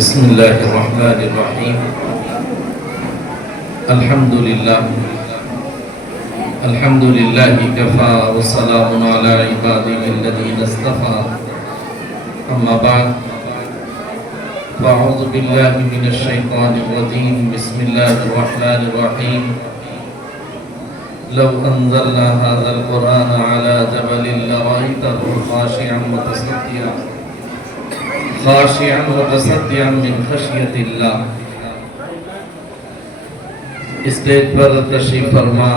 بسم الله الرحمن الرحيم. الحمد لله كفى والسلام على عباده الذين اصطفى. أما بعد فأعوذ بالله من الشيطان الرجيم. بسم الله الرحمن الرحيم. لو أنزلنا هذا القرآن على جبل لرأيته خاشعا متصدعا من خشية الله. اسٹیج پر تشریف فرما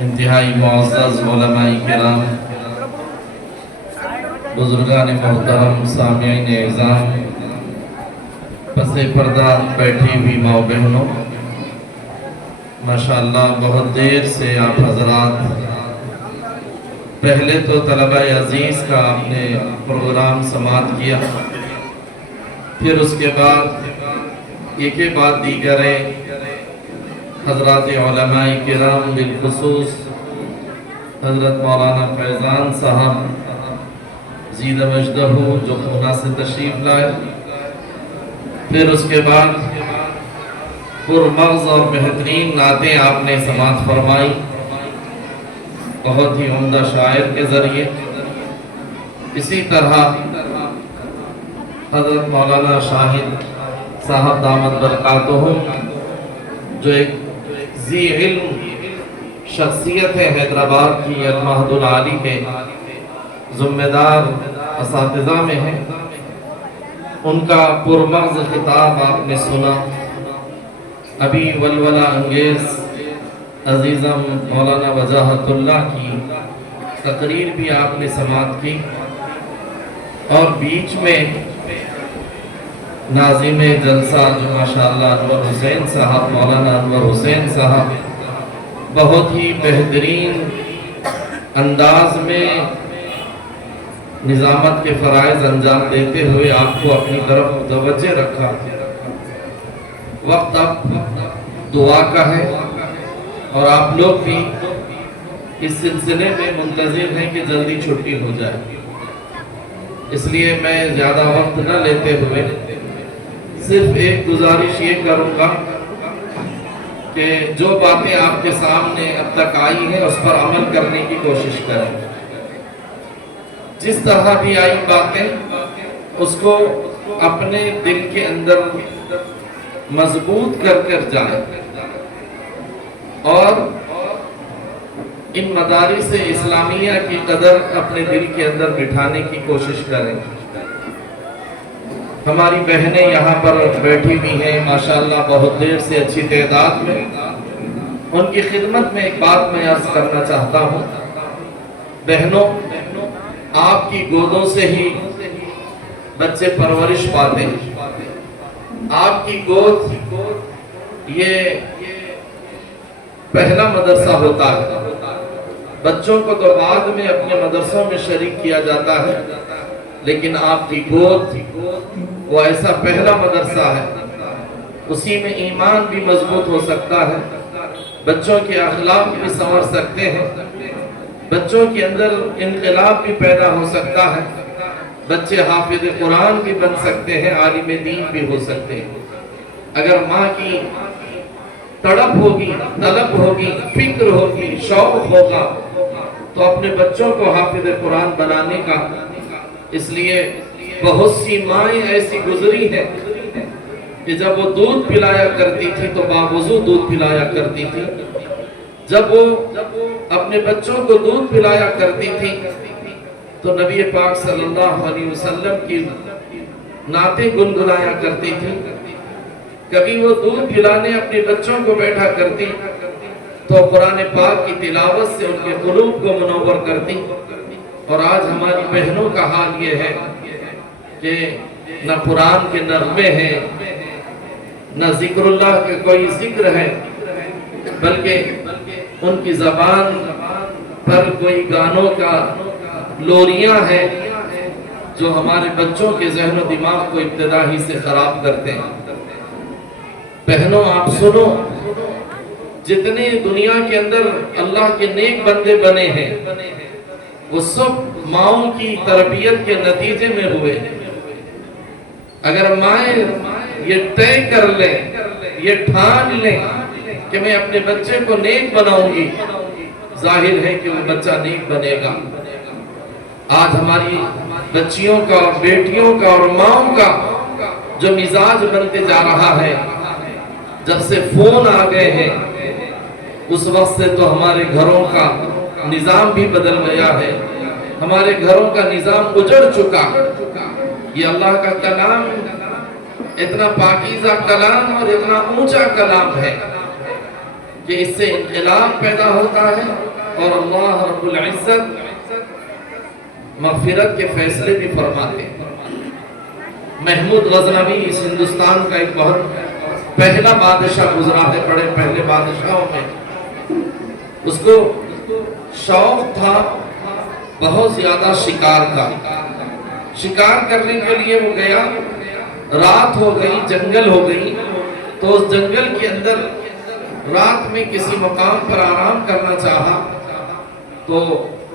انتہائی معزز علماء کرام، بزرگان محترم، سامعین اعظام، پس پردہ بیٹھی ہوئی ماں بہنوں، ماشاءاللہ بہت دیر سے آپ حضرات پہلے تو طلبہ عزیز کا آپ نے پروگرام سماعت کیا، پھر اس کے بعد ایک بعد دیگریں حضرات علماء کرام، بالخصوص حضرت مولانا فیضان صاحب زید مجدہ جو پونا سے تشریف لائے، پھر اس کے بعد پرمغز اور بہترین نعتیں آپ نے سماعت فرمائی بہت ہی عمدہ شاعر کے ذریعے. اسی طرح حضرت مولانا شاہد صاحب دامت برکاتہم جو ایک ذی علم شخصیت ہے، حیدرآباد کی المہد العالی کے ذمہ دار اساتذہ میں ہیں، ان کا پرمغز خطاب آپ نے سنا. ابھی ولولہ انگیز عزیزم مولانا وجاہت اللہ کی تقریر بھی آپ نے سماعت کی، اور بیچ میں ناظم جلسہ جو ماشاءاللہ انور حسین صاحب، مولانا انور حسین صاحب بہت ہی بہترین انداز میں نظامت کے فرائض انجام دیتے ہوئے آپ کو اپنی طرف متوجہ رکھا. وقت اب دعا کا ہے اور آپ لوگ بھی اس سلسلے میں منتظر ہیں کہ جلدی چھٹی ہو جائے، اس لیے میں زیادہ وقت نہ لیتے ہوئے صرف ایک گزارش یہ کروں گا کہ جو باتیں آپ کے سامنے اب تک آئی ہیں اس پر عمل کرنے کی کوشش کریں. جس طرح بھی آئی باتیں اس کو اپنے دل کے اندر مضبوط کر جائیں اور ان مدارس اسلامیہ کی قدر اپنے دل کے اندر بٹھانے کی کوشش کریں. ہماری بہنیں یہاں پر بیٹھی ہوئی ہیں ماشاءاللہ بہت دیر سے اچھی تعداد میں. ان کی خدمت میں ایک بات میں عرض کرنا چاہتا ہوں. بہنوں، آپ کی گودوں سے ہی بچے پرورش پاتے ہیں. آپ کی گود یہ پہلا مدرسہ ہوتا ہے. بچوں کو تو بعد میں اپنے مدرسوں میں شریک کیا جاتا ہے، لیکن آپ کی گود وہ ایسا پہلا مدرسہ ہے. اسی میں ایمان بھی مضبوط ہو سکتا ہے، بچوں کے اخلاق بھی سنور سکتے ہیں، بچوں کے اندر انقلاب بھی پیدا ہو سکتا ہے، بچے حافظ قرآن بھی بن سکتے ہیں، عالم دین بھی ہو سکتے ہیں. اگر ماں کی تڑپ ہوگی، طلب ہوگی، فکر ہوگی، شوق ہوگا تو اپنے بچوں کو حافظ قرآن بنانے کا. اس لیے بہت سی مائیں ایسی گزری ہیں کہ جب وہ دودھ پلایا کرتی تھی تو باوضو دودھ پلایا کرتی تھی. جب وہ اپنے بچوں کو دودھ پلایا کرتی تھی تو نبی پاک صلی اللہ علیہ وسلم کی نعتیں گنگنایا کرتی تھی. کبھی وہ دودھ پلانے اپنے بچوں کو بیٹھا کرتی تو قرآن پاک کی تلاوت سے ان کے قلوب کو منور کرتی. اور آج ہماری بہنوں کا حال یہ ہے کہ نہ قرآن کے نغمے ہیں، نہ ذکر اللہ کا کوئی ذکر ہے، بلکہ ان کی زبان پر کوئی گانوں کا لوریاں ہیں جو ہمارے بچوں کے ذہن و دماغ کو ابتدا ہی سے خراب کرتے ہیں. بہنوں، آپ سنو، جتنے دنیا کے اندر اللہ کے نیک بندے بنے ہیں وہ سب ماؤں کی تربیت کے نتیجے میں ہوئے. اگر مائیں یہ طے کر لیں، یہ ٹھان لیں کہ میں اپنے بچے کو نیک بناؤں گی، ظاہر ہے کہ وہ بچہ نیک بنے گا۔ آج ہماری بچیوں کا اور بیٹیوں کا اور ماؤں کا جو مزاج بنتے جا رہا ہے، جب سے فون آ گئے ہیں اس وقت سے تو ہمارے گھروں کا نظام بھی بدل گیا ہے، ہمارے گھروں کا نظام اجڑ چکا۔ یہ اللہ کا کلام اتنا پاکیزہ کلام اور اتنا اونچا کلام ہے کہ اس سے انقلاب پیدا ہوتا ہے، اور اللہ رب العزت مغفرت کے فیصلے بھی فرماتے ہیں۔ محمود غزنوی اس ہندوستان کا ایک بہت پہلا بادشاہ گزرا ہے، بڑے پہلے بادشاہوں میں۔ اس کو شوق تھا بہت زیادہ شکار کا۔ شکار کرنے کے لیے وہ گیا، رات ہو گئی، جنگل ہو گئی، تو اس جنگل کے اندر رات میں کسی مقام پر آرام کرنا چاہا تو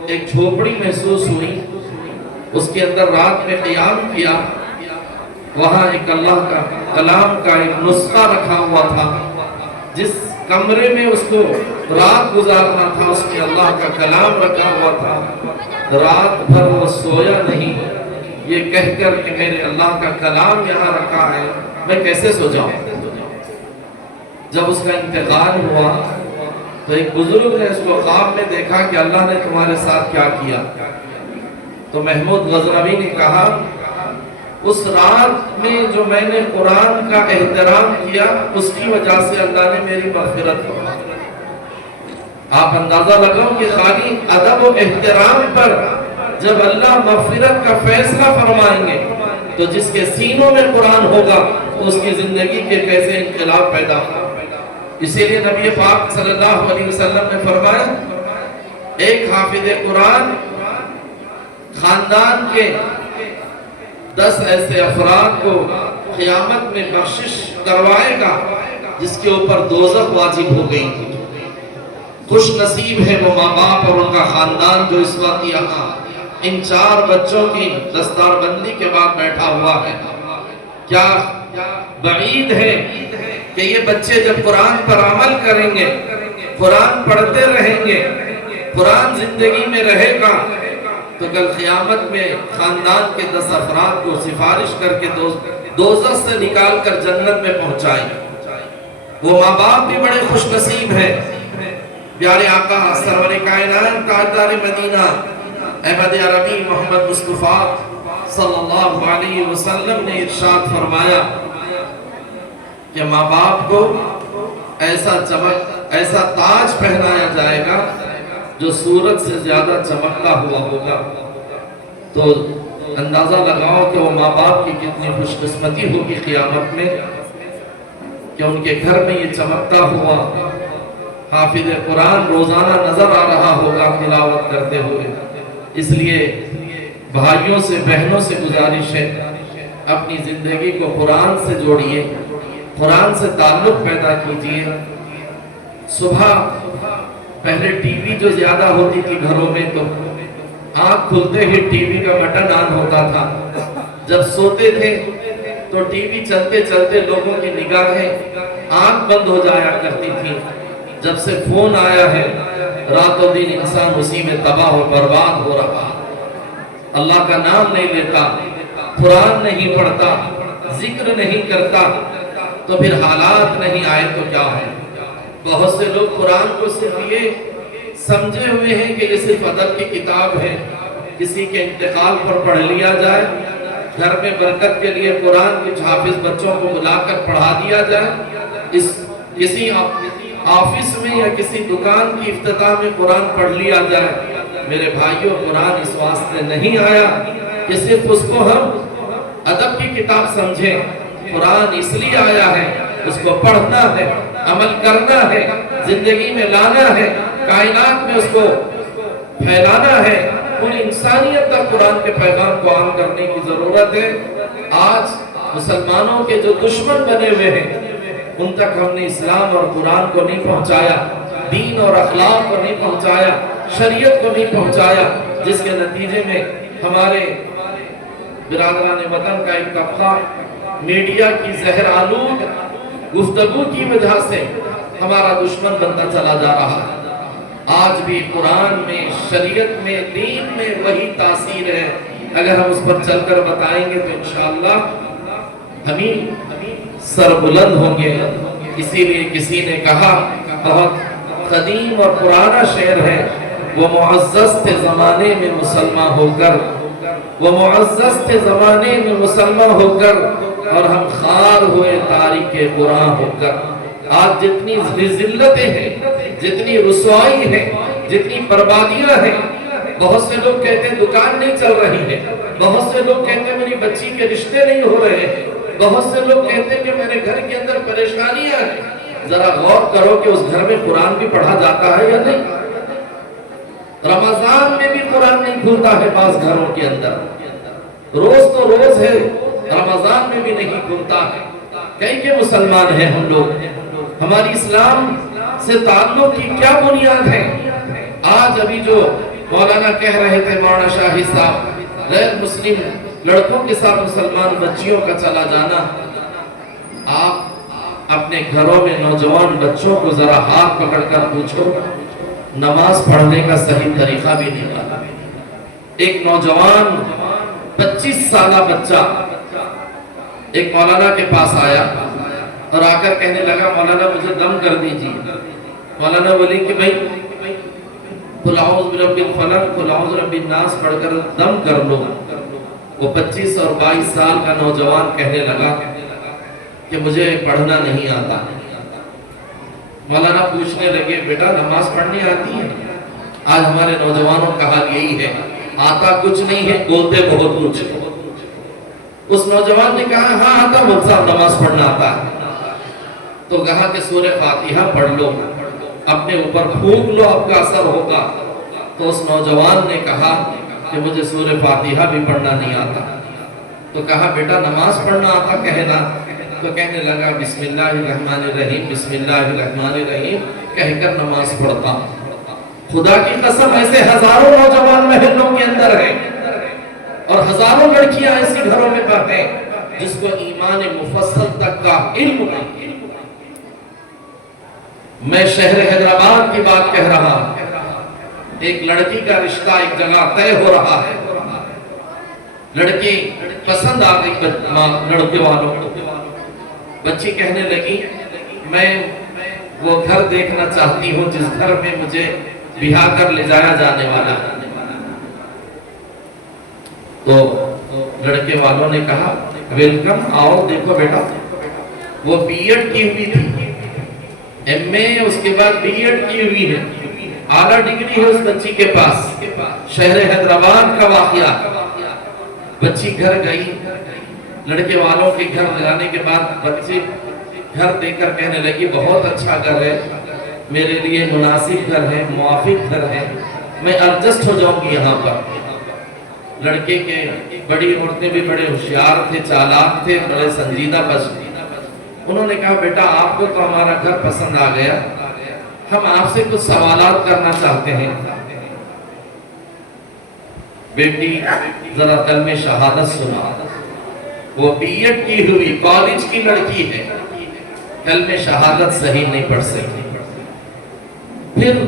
ایک جھوپڑی محسوس ہوئی، اس کے اندر رات میں قیام کیا۔ وہاں ایک اللہ کا کلام کا ایک نسخہ رکھا ہوا تھا، جس کمرے میں اس کو رات گزارنا تھا اس میں اللہ کا کلام رکھا ہوا تھا۔ رات بھر وہ سویا نہیں، یہ کہہ کر کہ میرے اللہ کا کلام یہاں رکھا ہے، میں کیسے سو جاؤں۔ جب اس کا انتقال ہوا تو ایک بزرگ نے اس کو خواب میں دیکھا کہ اللہ نے تمہارے ساتھ کیا کیا۔ تو محمود غزنوی نے کہا، اس رات میں جو میں نے قرآن کا احترام کیا اس کی وجہ سے اللہ نے میری مغفرت فرمائی۔ آپ اندازہ لگاؤ کہ خالی ادب و احترام پر جب اللہ مغفرت کا فیصلہ فرمائیں گے تو جس کے سینوں میں قرآن ہوگا تو اس کی زندگی کے کیسے انقلاب پیدا ہوگا۔ اسی لیے نبی پاک صلی اللہ علیہ وسلم نے فرمایا، ایک حافظ قرآن خاندان کے 10 ایسے افراد کو قیامت میں بخشش کروائے گا جس کے اوپر دوزخ واجب ہو گئی تھی۔ خوش نصیب ہے وہ ماں باپ اور ان کا خاندان جو اس وقت یہاں ان 4 بچوں کی دستار بندی کے بعد بیٹھا ہوا ہے۔ کیا بعید ہے کہ یہ بچے جب قرآن پر عمل کریں گے، قرآن پڑھتے رہیں گے، قرآن زندگی میں رہے گا، تو کل قیامت میں خاندان کے 10 افراد کو سفارش کر کے دوزخ سے نکال کر جنت میں پہنچائیں۔ وہ ماں باپ بھی بڑے خوش نصیب ہیں۔ پیارے آقا سرور کائنات تاجدار مدینہ احمد عربی محمد مصطفیٰ صلی اللہ علیہ وسلم نے ارشاد فرمایا کہ ماں باپ کو ایسا تاج پہنایا جائے گا جو سورج سے زیادہ چمکتا ہوا ہوگا۔ تو اندازہ لگاؤ کہ وہ ماں باپ کی کتنی خوش قسمتی ہوگی قیامت میں کہ ان کے گھر میں یہ چمکتا ہوا حافظ قرآن روزانہ نظر آ رہا ہوگا تلاوت کرتے ہوئے۔ اس لیے بھائیوں سے بہنوں سے گزارش ہے، اپنی زندگی کو قرآن سے جوڑیے، قرآن سے تعلق پیدا کیجیے۔ صبح پہلے ٹی وی جو زیادہ ہوتی تھی گھروں میں تو آنکھ کھلتے ہی ٹی وی کا بٹن آن ہوتا تھا۔ جب سوتے تھے تو ٹی وی چلتے چلتے لوگوں کی نگاہیں آنکھ بند ہو جایا کرتی تھی۔ جب سے فون آیا ہے رات و دن انسان اسی میں تباہ و برباد ہو رہا، اللہ کا نام نہیں لیتا، قرآن نہیں پڑھتا، ذکر نہیں کرتا، تو پھر حالات نہیں آئے تو کیا ہے۔ بہت سے لوگ قرآن کو صرف یہ سمجھے ہوئے ہیں کہ یہ صرف ادب کی کتاب ہے، کسی کے انتقال پر پڑھ لیا جائے، گھر میں برکت کے لیے قرآن کچھ حافظ بچوں کو بلا کر پڑھا دیا جائے، کسی آفس میں یا کسی دکان کی افتتاح میں قرآن پڑھ لیا جائے۔ میرے بھائیوں، قرآن اس واسطے نہیں آیا کہ صرف اس کو ہم ادب کی کتاب سمجھیں۔ قرآن اس لیے آیا ہے، اس کو پڑھنا ہے، عمل کرنا ہے، زندگی میں لانا ہے، کائنات میں اس کو پھیلانا ہے۔ پوری انسانیت تک قرآن کے پیغام کو عام کرنے کی ضرورت ہے۔ آج مسلمانوں کے جو دشمن بنے ہوئے ہیں ان تک ہم نے اسلام اور قرآن کو نہیں پہنچایا، دین اور اخلاق کو نہیں پہنچایا، شریعت کو نہیں پہنچایا، جس کے نتیجے میں ہمارے برادران وطن کا ایک طبقہ میڈیا کی زہر آلود گفتگو کی وجہ سے ہمارا دشمن بنتا چلا جا رہا ہے۔ آج بھی قرآن میں، شریعت میں، دین میں وہی تاثیر ہے۔ اگر ہم اس پر چل کر بتائیں گے تو انشاءاللہ ہمیں سر بلند ہوں گے۔ اسی لیے کسی نے کہا، بہت قدیم اور پرانا شعر ہے، وہ معزز تھے زمانے میں مسلمان ہو کر، وہ معزز تھے زمانے میں مسلمان ہو کر، اور ہم خار ہوئے تاریخ قرآن ہو کر۔ آج جتنی ذلتیں ہیں، جتنی رسوائی ہے، جتنی بربادیاں ہیں، بہت سے لوگ کہتے ہیں دکان نہیں چل رہی ہے، بہت سے لوگ کہتے ہیں میری بچی کے رشتے نہیں ہو رہے ہیں، بہت سے لوگ کہتے ہیں کہ میرے گھر کے اندر پریشانیاں ہیں۔ ذرا غور کرو کہ اس گھر میں قرآن بھی پڑھا جاتا ہے یا نہیں؟ رمضان میں بھی قرآن نہیں کھلتا ہے بعض گھروں کے اندر، روز تو روز ہے، رمضان میں بھی نہیں کھلتا ہے۔ کئی کے مسلمان ہیں ہم لوگ، ہماری اسلام سے تعلق کی کیا بنیاد ہے؟ آج ابھی جو مولانا کہہ رہے تھے، مولانا شاہی صاحب، غیر مسلم لڑکوں کے ساتھ مسلمان بچیوں کا چلا جانا، آپ اپنے گھروں میں نوجوان بچوں کو ذرا ہاتھ پکڑ کر پوچھو، نماز پڑھنے کا صحیح طریقہ بھی نہیں پتا۔ ایک نوجوان 25 سالہ بچہ ایک مولانا کے پاس آیا اور آ کر کہنے لگا، مولانا مجھے دم کر دیجیے۔ مولانا بولے کہ بھائی قل اعوذ برب الفلق قل اعوذ برب الناس پڑھ کر دم کر لو۔ وہ 25 اور 22 سال کا نوجوان کہنے لگا کہ مجھے پڑھنا نہیں آتا۔ مولانا پوچھنے لگے، بیٹا نماز پڑھنی آتی ہے؟ آج ہمارے نوجوانوں کا حال یہی ہے، آتا کچھ نہیں ہے، بولتے بہت کچھ ہے۔ اس نوجوان نے کہا، ہاں آتا مجھ صاحب، نماز پڑھنا آتا ہے۔ تو کہا کہ سورہ فاتحہ پڑھ لو، اپنے اوپر پھونک لو، آپ کا اثر ہوگا۔ تو اس نوجوان نے کہا کہ مجھے سورہ فاتحہ بھی پڑھنا نہیں آتا۔ تو کہا بیٹا نماز پڑھنا آتا کہنا؟ تو کہنے لگا بسم اللہ الرحمن الرحیم، بسم اللہ الرحمن الرحیم کہہ کر نماز پڑھتا ہوں۔ خدا کی قسم ایسے ہزاروں نوجوان محلوں کے اندر ہیں، اور ہزاروں لڑکیاں ایسی گھروں میں پڑھتے ہیں جس کو ایمان مفصل تک کا علم نہیں۔ میں شہر حیدرآباد کی بات کہہ رہا ہوں، ایک لڑکی کا رشتہ ایک جگہ طے ہو رہا ہے، لڑکی پسند آ گئی لڑکے والوں کو۔ بچی کہنے لگی میں وہ گھر دیکھنا چاہتی ہوں جس گھر میں مجھے بیاہ کر لے جایا جانے والا ہے۔ تو لڑکے والوں نے کہا ویلکم، آؤ دیکھو بیٹا۔ وہ بی ایڈ کی ہوئی تھی، ایم اے اس کے بعد بی ایڈ کی ہوئی ہے، اعلیٰ ڈگری ہے اس بچی کے پاس۔ شہر حیدرآباد کا واقعہ۔ بچی گھر گئی، لڑکے والوں کے گھر جانے کے بعد بچی گھر دیکھ کر کہنے لگی بہت اچھا گھر ہے، میرے لیے مناسب گھر ہے، موافق گھر ہے، میں ایڈجسٹ ہو جاؤں گی یہاں پر۔ لڑکے کے بڑی عورتیں بھی بڑے ہوشیار تھے، چالاک تھے، بڑے سنجیدہ بچ۔ انہوں نے کہا بیٹا آپ کو تو ہمارا گھر پسند آ گیا، ہم آپ سے کچھ سوالات کرنا چاہتے ہیں۔ بیٹی ذرا کلمہ شہادت سنا۔ وہ بی ایڈ کی ہوئی کالج کی لڑکی ہے، کلمہ شہادت صحیح نہیں پڑھ سکتی۔ پھر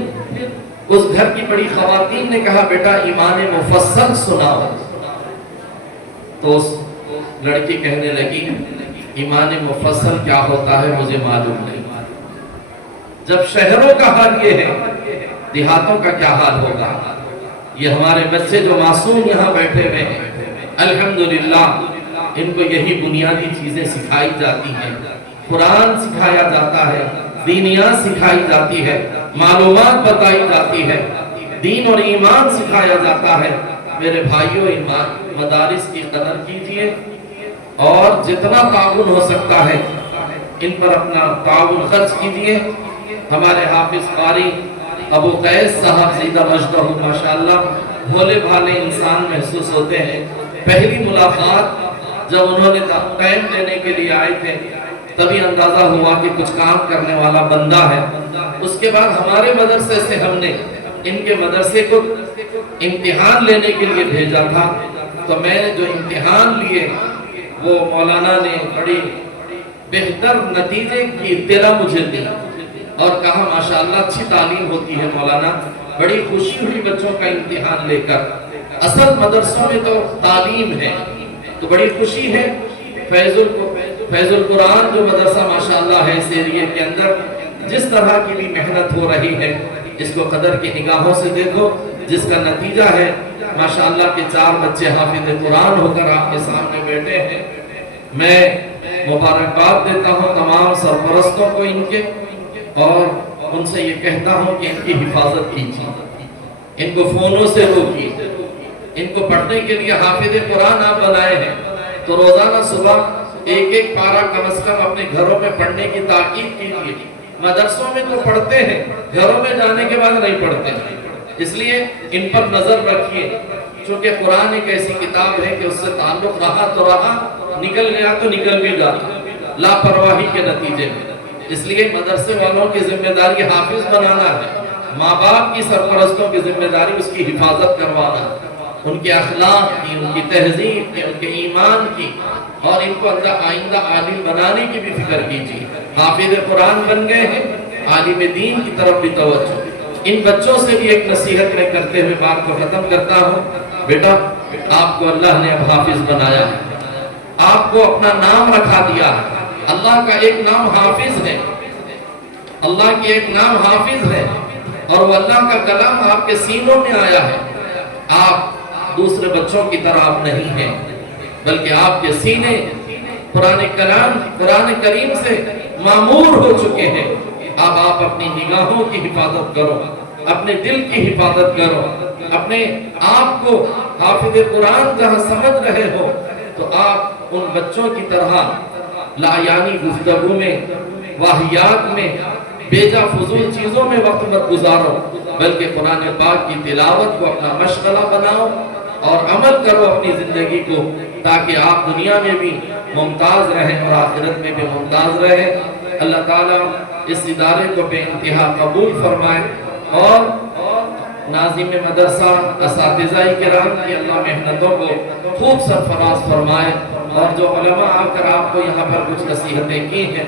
اس گھر کی بڑی خواتین نے کہا بیٹا ایمان مفصل سناؤ۔ تو اس لڑکی کہنے لگی ایمان مفصل کیا ہوتا ہے مجھے معلوم نہیں۔ جب شہروں کا حال یہ ہے، دیہاتوں کا کیا حال ہوگا؟ یہ ہمارے بچے جو معصوم یہاں بیٹھے ہوئے ہیں، الحمدللہ ان کو یہی بنیادی چیزیں سکھائی جاتی ہیں، قرآن سکھایا جاتا ہے، دینیات سکھائی جاتی ہے، معلومات بتائی جاتی ہے، دین اور ایمان سکھایا جاتا ہے۔ میرے بھائیوں مدارس کی قدر کیجئے، اور جتنا تعاون ہو سکتا ہے ان پر اپنا تعاون خرچ کیجئے۔ ہمارے حافظ قاری ابو قیس صاحب زیدہ مجدہ ماشاءاللہ بھولے بھالے انسان محسوس ہوتے ہیں۔ پہلی ملاقات جب انہوں نے ٹائم لینے کے لیے آئے تھے تبھی اندازہ ہوا کہ کچھ کام کرنے والا بندہ ہے۔ اس کے بعد ہمارے مدرسے سے ہم نے ان کے مدرسے کو امتحان لینے کے لیے بھیجا تھا، تو میں جو امتحان لیے وہ مولانا نے بڑی بہتر نتیجے کی اطلاع مجھے دی اور کہا ماشاءاللہ اچھی تعلیم ہوتی ہے مولانا. بڑی خوشی ہوئی بچوں کا امتحان لے کر. اصل مدرسوں میں تو تعلیم ہے تو بڑی خوشی ہے. فیض القرآن جو مدرسہ ماشاءاللہ ہے اس ایریے کے اندر جس طرح کی بھی محنت ہو رہی ہے اس کو قدر کی نگاہوں سے دیکھو, جس کا نتیجہ ہے ماشاءاللہ کے 4 بچے حافظ قرآن ہو کر آپ کے سامنے بیٹھے ہیں. میں مبارکباد دیتا ہوں تمام سرپرستوں کو ان کے, اور ان سے یہ کہتا ہوں کہ ان کی حفاظت کیجیے, ان کو فونوں سے روکیے. ان کو پڑھنے کے لیے حافظ قرآن آپ بنائے ہیں تو روزانہ صبح ایک پارہ کم از کم اپنے گھروں میں پڑھنے کی تاکید کیجیے. مدرسوں میں تو پڑھتے ہیں, گھروں میں جانے کے بعد نہیں پڑھتے ہیں, اس لیے ان پر نظر رکھیے. چونکہ قرآن ایک ایسی کتاب ہے کہ اس سے تعلق رہا تو رہا, نکل گیا تو نکل بھی جاتا لاپرواہی کے نتیجے میں. اس لیے مدرسے والوں کی ذمہ داری حافظ بنانا ہے, ماں باپ کی سرپرستوں کی ذمہ داری اس کی حفاظت کروانا ہے, ان کے اخلاق کی, ان کی تہذیب کی, ان کے ایمان کی, اور ان کو آئندہ عالم بنانے کی بھی فکر کیجیے. حافظ قرآن بن گئے ہیں, عالم دین کی طرف بھی توجہ. ان بچوں سے بھی ایک نصیحت میں کرتے ہوئے بات کو ختم کرتا ہوں. بیٹا آپ کو اللہ نے اب حافظ بنایا ہے, آپ کو اپنا نام رکھا دیا ہے. اللہ کا ایک نام حافظ ہے, اللہ کی ایک نام حافظ ہے, اور وہ اللہ کا کلام آپ کے سینوں میں آیا ہے. آپ دوسرے بچوں کی طرح آپ نہیں ہیں, بلکہ آپ کے سینے قرآن کریم سے معمور ہو چکے ہیں. اب آپ اپنی نگاہوں کی حفاظت کرو, اپنے دل کی حفاظت کرو, اپنے آپ کو حافظ قرآن جہاں سمجھ رہے ہو تو آپ ان بچوں کی طرح لایانی گفتگو میں, واہیات میں, بیجا فضول چیزوں میں وقت مت گزارو, بلکہ قرآن پاک کی تلاوت کو اپنا مشغلہ بناؤ اور عمل کرو اپنی زندگی کو, تاکہ آپ دنیا میں بھی ممتاز رہیں اور آخرت میں بھی ممتاز رہیں. اللہ تعالیٰ اس ادارے کو بے انتہا قبول فرمائے, اور ناظم مدرسہ اساتذہ کرام کی اللہ محنتوں کو خوب سرفراز فرمائے, اور جو علماء آ کر آپ کو یہاں پر کچھ نصیحتیں کی ہیں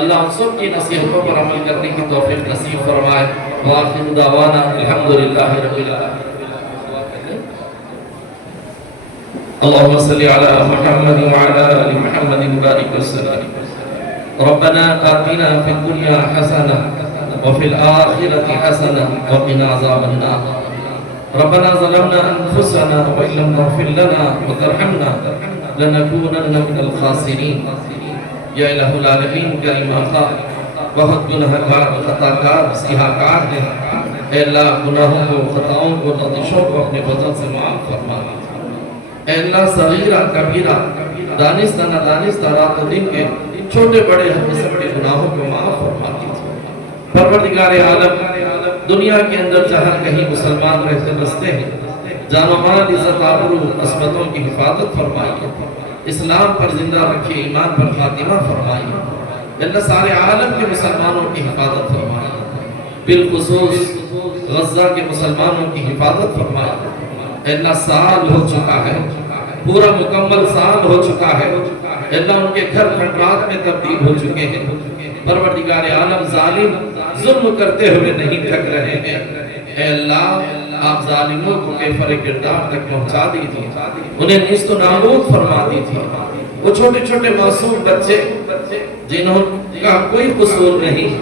اللہ ان سب کی نصیحتوں پر عمل کرنے کی توفیق نصیب فرمائے. وآخر دعوانا الحمدللہ رب العالمین. اللهم صل على محمد وعلى آل محمد وبارك وسلم. ربنا آتنا في الدنيا حسنة وفي الآخرة حسنة وقنا عذاب النار. ربنا ظلمنا أنفسنا وإن لم تغفر لنا وترحمنا لنكونن من الخاسرين. یا الہ العالمین کریم آقا, بہت گناہگار خطا کار سیاہ کار ہیں, اے اللہ گناہوں کو, خطاؤں کو, لغزشوں کو اپنے فضل سے معاف فرما. اے اللہ صغیرہ کبیرہ دانستہ نادانستہ رات و دن کے چھوٹے بڑے ہم سب کے گناہوں کو معاف فرما دیجیے. پروردگار عالم, دنیا کے اندر جہاں کہیں مسلمان رہتے بستے ہیں, جان و مال, عزت آبرو, عصمتوں کی حفاظت فرمائیے, اسلام پر زندہ رکھیے, ایمان پر خاتمہ فرمائیے. اللہ سارے عالم کے مسلمانوں کی حفاظت فرمائیے, بالخصوص غزہ کے مسلمانوں کی حفاظت فرمائیے. اللہ سال ہو چکا ہے, پورا مکمل سال ہو چکا ہے, اللہ ان کے گھر کھنڈرات میں تبدیل ہو چکے ہیں. پروردگار عالم ظالم ظلم کرتے ہوئے نہیں تھک رہے ہیں. اے اللہ آپ ظالموں کو کیفر کردار تک پہنچا دیجیے, انہیں نیست و نابود فرما دیجیے. وہ چھوٹے چھوٹے معصوم بچے جنہوں کا کوئی قصور نہیں,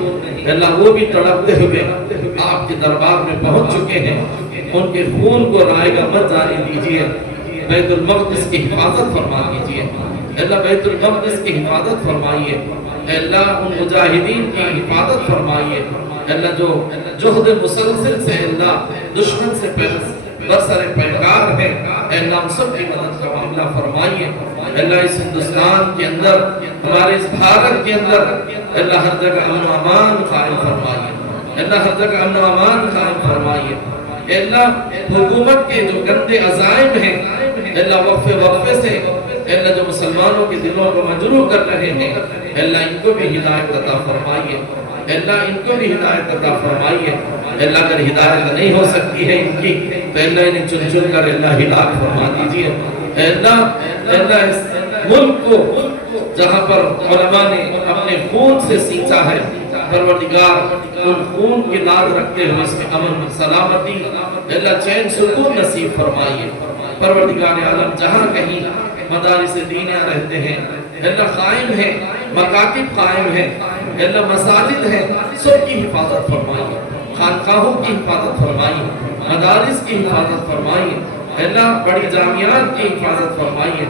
اللہ وہ بھی تڑپتے ہوئے آپ کے دربار میں پہنچ چکے ہیں, ان کے خون کو رائے گا مت جانے دیجیے. بیت المقدس کی حفاظت فرما دیجیے. اللہ بیت المقدس کی حفاظت فرمائیے. اللہ ان مجاہدین کی حفاظت فرمائیے. اللہ جو جہد مسلسل سے اللہ دشمن سے برسر پیکار ہے, اللہ ہم سب کی مدد کا معاملہ فرمائیے. اللہ اس ہندوستان کے اندر, ہمارے اس بھارت کے اندر اللہ ہر جگہ امن و امان قائم فرمائیے. اللہ ہر جگہ امن و امان قائم فرمائیے. اللہ حکومت کے جو گندے عزائم ہیں اللہ وقفے سے اللہ جو مسلمانوں کے دلوں کو مجروح کر رہے ہیں اللہ ان کو بھی ہدایت عطا فرمائیے. اللہ ان کو بھی ہدایت عطا فرمائیے. اللہ اگر ہدایت نہیں ہو سکتی ہے ان کی تو اللہ انہیں چن چن کر اللہ ہدایت فرما دیجیے. اللہ اس ملک کو جہاں پر علماء نے اپنے خون سے سینچا ہے، پروردگار ان خون کی لاز رکھتے ہوئے اس میں امن سلامتی اللہ چین سکون نصیب فرمائیے۔ پروردگار عالم جہاں کہیں مدارس دینیہ رہتے ہیں اللہ قائم ہے، مکاتب قائم ہے اللہ، مساجد ہے، سب کی حفاظت فرمائیے، خانقاہوں کی حفاظت فرمائیے، مدارس کی حفاظت فرمائیے اللہ، بڑی جامعات کی حفاظت فرمائیے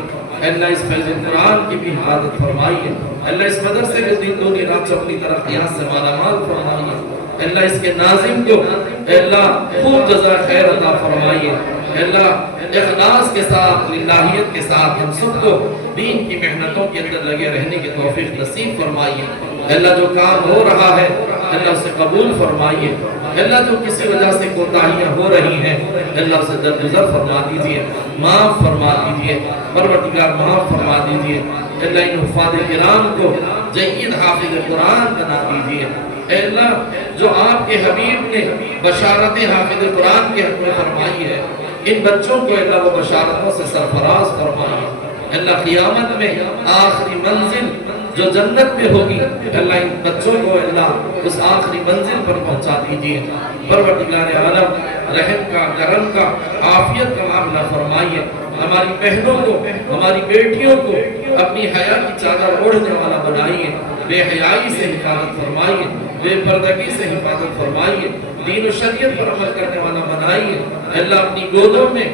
اللہ، اس فیض قرآن کی بھی حفاظت فرمائیے اللہ، اس مدرسے کے دن دنیا رات اپنی ترقیات سے مالا مال فرمائیے اللہ، اس کے ناظم کو اللہ خوب جزا خیر عطا فرمائیے اللہ، اخلاص کے ساتھ للہیت کے ساتھ ہم سب کو دین کی محنتوں کے اندر لگے رہنے کی توفیق نصیب فرمائیے اللہ، جو کام ہو رہا ہے اللہ اسے قبول فرمائیے اللہ، جو کسی وجہ سے کوتاہیاں ہو رہی ہیں اللہ اسے درگزر فرما دیجئے، معاف فرما دیجئے، پروردگار معاف فرما دیجئے اللہ، ان حفاظ کرام کو جید حافظ قرآن بنا دیجئے اے اللہ، جو آپ کے حبیب نے بشارت حافظ قرآن کے حق میں فرمائی ہے ان بچوں کو اللہ وہ بشارتوں سے سرفراز فرمائیے اللہ، قیامت میں آخری منزل جو جنت میں ہوگی اللہ، ان بچوں کو اللہ اس آخری منزل پر پہنچا دیجئے پروردگار عالم، رحم کا کرم کا عافیت کا معاملہ فرمائیے، ہماری بہنوں کو ہماری بیٹیوں کو اپنی حیا کی چادر اوڑھنے والا بنائیے، بے حیائی سے حفاظت فرمائیے، بے پردگی سے حفاظت فرمائیے، دین و شریعت پر عمل کرنے والا بنائیے اللہ، اپنی گودوں میں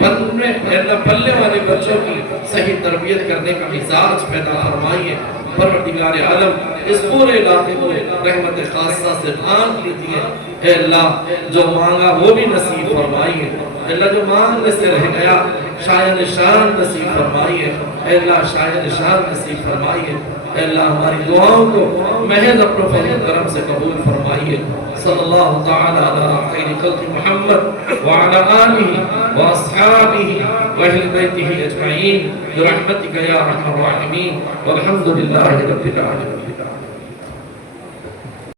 اللہ پلنے والے بچوں کی صحیح تربیت کرنے کا مزاج پیدا فرمائیے پروردگار عالم، اس پورے علاقے کو رحمت خاصہ سے ڈھانپ لیجیے اے اللہ، جو مانگا وہ بھی نصیب فرمائیے اللہ، جو مانگنے سے رہ گیا شاید شان نصیب فرمائیے اے اللہ، شاید شان نصیب فرمائیے اے اللہ، ہماری دعاؤں کو محض اپنے فضل و کرم سے قبول فرمائیے صلی اللہ تعالی علی خیر خلق محمد وعلی آلہ واصحابہ واہل بیتہ اجمعین برحمتک یا ارحم الراحمین والحمد للہ رب العالمین۔